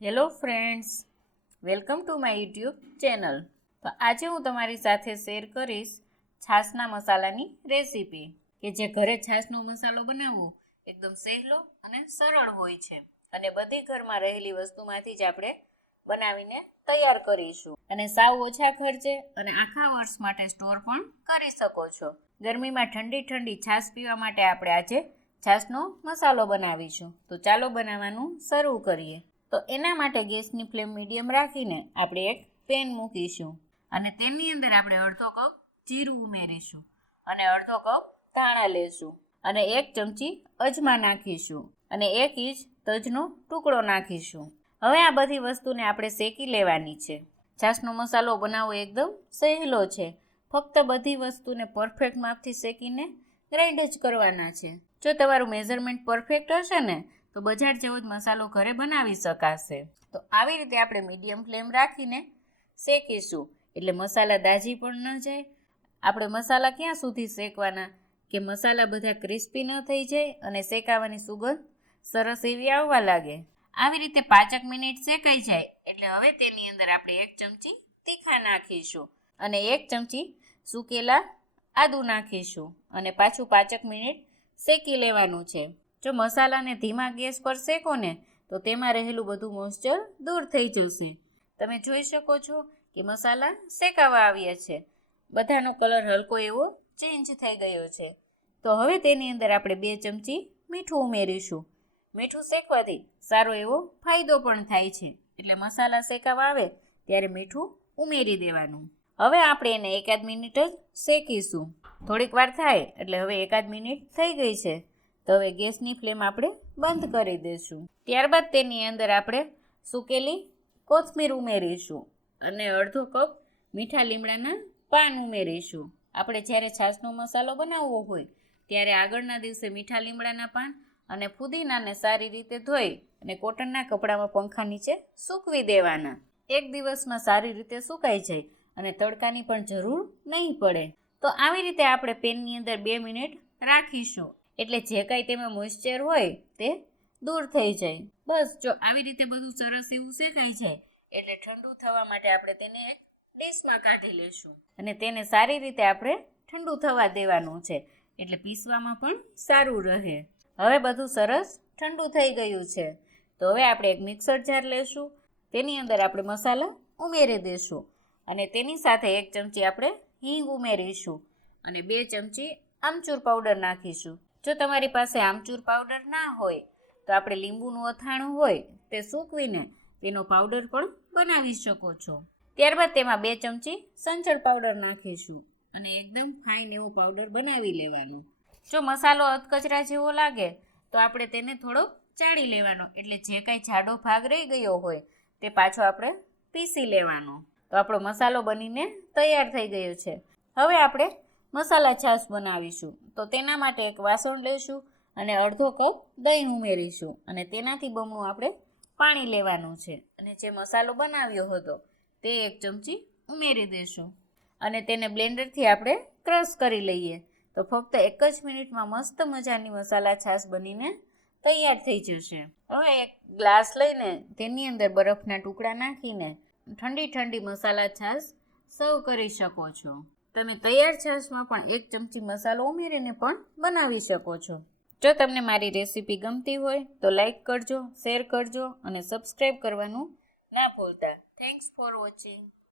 Hello friends, welcome to my YouTube channel. તો આજે હું તમારી સાથે શેર કરીશ છાશના મસાલાની રેસીપી કે જે ઘરે છાશનો મસાલો બનાવવો એકદમ સહેલો અને સરળ હોય છે. અને બધી ઘરમાં રહેલી વસ્તુમાંથી જ આપણે બનાવીને તૈયાર કરીશું. અને સાવ ઓછા ખર્ચે અને આખા વર્ષ માટે સ્ટોર પણ કરી શકો છો. ગરમીમાં ઠંડી ઠંડી છાશ પીવા માટે આપણે આજે છાશનો મસાલો બનાવીશું. તો ચાલો બનાવવાનું શરૂ કરીએ. તો એના માટે ગેસની ફ્લેમ મીડિયમ રાખીને આપણે એક પેન મૂકીશું. અને તેની અંદર આપણે અડધો કપ જીરું ઉમેરીશું અને અડધો કપ ધાણા લેશું. અને એક ચમચી અજમા નાખીશું અને એક ઇંચ તજનો ટુકડો નાખીશું. હવે આ બધી વસ્તુને આપણે શેકી લેવાની છે. છાશનો મસાલો બનાવવો એકદમ સહેલો છે. ફક્ત બધી વસ્તુને પરફેક્ટ માપથી શેકીને ગ્રાઇન્ડ જ કરવાના છે. જો તમારું મેઝરમેન્ટ પરફેક્ટ હશે ને તો બજાર જેવો જ મસાલો ઘરે બનાવી શકાશે. તો આવી રીતે આપણે મીડિયમ ફ્લેમ રાખીને શેકીશું. એટલે મસાલા દાજી પણ ન જાય. આપણે મસાલા ક્યાં સુધી શેકવાના? કે મસાલા બધા ક્રિસ્પી ન થઈ જાય અને શેકાવાની સુગંધ સરસ એવી આવવા લાગે. આવી રીતે પાંચક મિનિટ શેકાઈ જાય. એટલે હવે તેની અંદર આપણે એક ચમચી તીખા નાખીશું અને એક ચમચી સૂકેલા આદું નાખીશું. અને પાછું પાંચક મિનિટ શેકી લેવાનું છે. જો મસાલાને ધીમા ગેસ પર શેકો ને, તો તેમાં રહેલું બધું મોઇસ્ચર દૂર થઈ જશે. તમે જોઈ શકો છો કે મસાલા શેકાવા આવ્યા છે. બધાનો કલર હલકો એવો ચેન્જ થઈ ગયો છે. તો હવે તેની અંદર આપણે બે ચમચી મીઠું ઉમેરીશું. મીઠું શેકવાથી સારો એવો ફાયદો પણ થાય છે. એટલે મસાલા શેકાવા આવે ત્યારે મીઠું ઉમેરી દેવાનું. હવે આપણે એને એકાદ મિનિટ જ શેકીશું. થોડીક વાર થાય એટલે હવે એકાદ મિનિટ થઈ ગઈ છે. તો હવે ગેસની ફ્લેમ આપણે બંધ કરી દઈશું. ત્યારબાદ તેની અંદર આપણે સૂકેલી કોથમીર ઉમેરીશું અને અડધો કપ મીઠા લીમડાના પાન ઉમેરીશું. આપણે જ્યારે છાશનો મસાલો બનાવવો હોય ત્યારે આગળના દિવસે મીઠા લીમડાના પાન અને ફુદીનાને સારી રીતે ધોઈ અને કોટનના કપડામાં પંખા નીચે સૂકવી દેવાના. એક દિવસમાં સારી રીતે સુકાઈ જાય અને તડકાની પણ જરૂર નહીં પડે. તો આવી રીતે આપણે પેનની અંદર બે મિનિટ રાખીશું. એટલે જે કાંઈ તેમાં મોઇશ્ચર હોય તે દૂર થઈ જાય. બસ જો આવી રીતે બધું સરસ એવું શેકાઈ જાય, એટલે ઠંડુ થવા માટે આપણે તેને ડીશમાં કાઢી લેશું અને તેને સારી રીતે આપણે ઠંડુ થવા દેવાનું છે, એટલે પીસવામાં પણ સારું રહે. હવે બધું સરસ ઠંડુ થઈ ગયું છે. તો હવે આપણે એક મિક્સર જાર લેશું તેની અંદર આપણે મસાલા ઉમેરી દઈશું. અને તેની સાથે એક ચમચી આપણે હિંગ ઉમેરીશું. અને બે ચમચી આમચૂર પાવડર નાખીશું. જો તમારી પાસે આમચૂર પાવડર ના હોય, તો આપણે લીંબુનું અથાણું હોય, તે સૂકવીને તેનો પાવડર પણ બનાવી શકો છો. ત્યારબાદ તેમાં બે ચમચી સંચળ પાવડર નાખીશું અને એકદમ ફાઇન એવો પાવડર બનાવી લેવાનો. જો મસાલો અધકચરા જેવો લાગે, તો આપણે તેને થોડો ચાળી લેવાનો. એટલે જે કાંઈ જાડો ભાગ રહી ગયો હોય, તે પાછો આપણે પીસી લેવાનો. તો આપણો મસાલો બનીને તૈયાર થઈ ગયો છે. હવે આપણે મસાલા છાશ બનાવીશું. તો તેના માટે એક વાસણ લઈશું અને અડધો કપ દહીં ઉમેરીશું. અને તેનાથી બમણું આપણે પાણી લેવાનું છે. અને જે મસાલો બનાવ્યો હતો, તે એક ચમચી ઉમેરી દઈશું. અને તેને બ્લેન્ડરથી આપણે ક્રશ કરી લઈએ. તો ફક્ત એક જ મિનિટમાં મસ્ત મજાની મસાલા છાશ બનીને તૈયાર થઈ જશે. હવે એક ગ્લાસ લઈને તેની અંદર બરફના ટુકડા નાખીને ઠંડી ઠંડી મસાલા છાશ સર્વ કરી શકો છો. તમે તૈયાર છાશમાં પણ એક ચમચી મસાલો ઉમેરીને પણ બનાવી શકો છો. જો તમને મારી રેસીપી ગમતી હોય તો લાઈક કરજો, શેર કરજો અને સબસ્ક્રાઈબ કરવાનું ના ભૂલતા. Thanks for watching